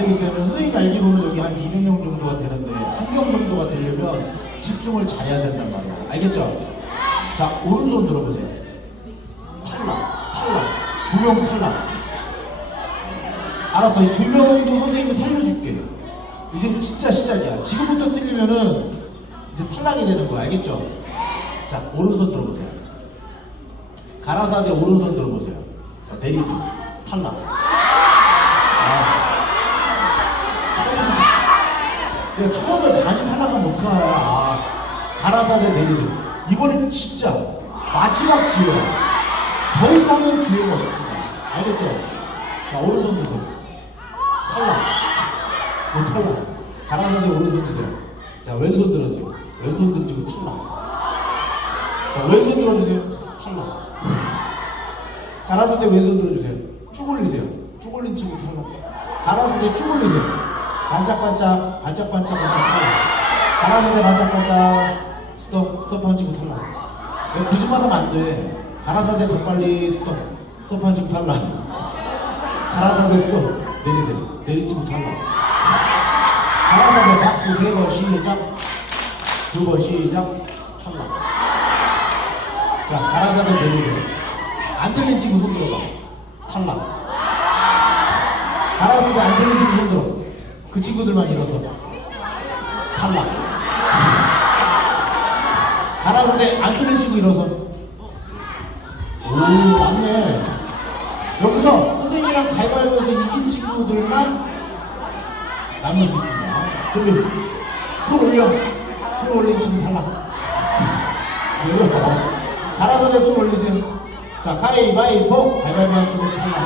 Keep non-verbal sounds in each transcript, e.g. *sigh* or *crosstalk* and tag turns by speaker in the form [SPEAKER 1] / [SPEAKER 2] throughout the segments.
[SPEAKER 1] 되기 때문에 선생님이 알기로는 여기 한 200명 정도가 되는데 한 명 정도가 되려면 집중을 잘해야 된단 말이에요. 알겠죠? 자, 오른손 들어보세요. 탈락, 탈락, 두 명 탈락. 알았어, 이 두 명도 선생님이 살려줄게. 이제 진짜 시작이야. 지금부터 틀리면은 이제 탈락이 되는 거야. 알겠죠? 자, 오른손 들어보세요. 가라사대 오른손 들어보세요. 자, 내리세요. 탈락. 아. 내가 처음에 많이 탈락하면 어떡하냐. 아, 가라사대 내리세요. 이번엔 진짜 마지막 기회야. 더 이상은 기회가 없습니다. 알겠죠? 자, 오른손 드세요. 탈락. 못 탈락. 가라사대 오른손 드세요. 자, 왼손 들어주세요. 왼손 들지고 탈락. 자, 왼손 들어주세요. 탈락. 가라사대 왼손 들어주세요. 쭉 올리세요. 쭉 올린 친구 탈락. 가라사대 쭉 올리세요. 반짝반짝, 반짝반짝, 반짝 탈락. 가라사대 반짝반짝. 스톱, 스톱한 친구 탈락. 왜 거짓말하면 안 돼. 가라사대 더 빨리 스톱. 스톱한 친구 탈락. 가라사대 스톱. 내리세요. 친구 탈락. 가라사대 박수 세 번 시작. 두 번 시작. 탈락. 자, 가라사대 내리세요. 안 틀린 친구 손 들어봐. 탈락. 가라사대 안 틀린 친구 손 들어. 그 친구들만 일어서. 탈락. 가라사대 안 틀린 친구 일어서. 오, 맞네. 여기서 선생님이랑 가위바위보에서 이긴 친구들만 남을 수 있습니다. 준비. 손 올려. 손 올린 친구 탈락. 가라사대 손 올리세요. 자, 가위바위보. 가위바위보 한 친구 탈락.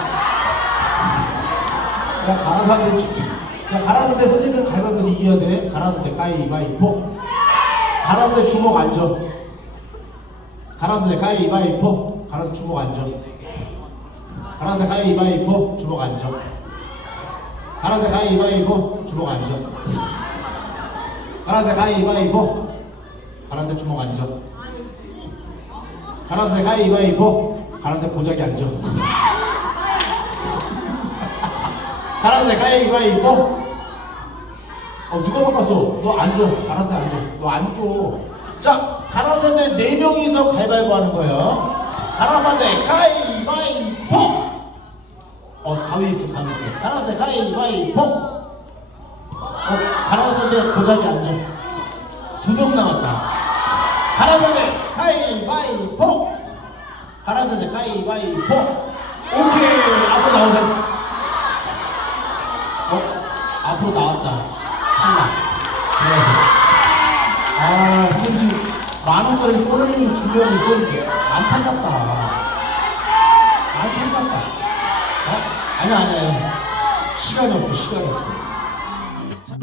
[SPEAKER 1] 야, 가라사대 집중. 자, 가라사대 선생님 가위바위보에서 이겨야 돼. 가라사대 가위바위보. 가라사대 주먹 앉아. 가라사대 가위바위보. 가라사대 주먹 앉아. 가라사대 가위바위보. 주먹 앉아. 가라사대 가위바위보. 주먹 앉아. 가라사대 가위바위보. 가라사대 주먹 앉아. 가라사대 가위바위보. 가라사대 보자기 앉아. *laughs* 가라사대 가위바위보. 어, 누가 바꿨어? 너 앉아. 가라사대 앉아. 너 앉아. 자, 가라사대 네 명이서 가위바위보 하는 거예요. 가라사대 가위바위보. 어, 가위 있어, 가위 있어. 가라사대 가위바위보. 어, 가라사대 보자기 앉아. 두 명 남았다. 가라사대 가위바위보. 가라사대 가위바위보. 오케이. 앞으로 나오세요. 어? 앞으로 나왔다. 많은 사람이 끌어내는 주변에 있었는데 안타깝다. 안타깝다. 어? 아니야, 아니. 시간이 없어, 시간이 없어. 자.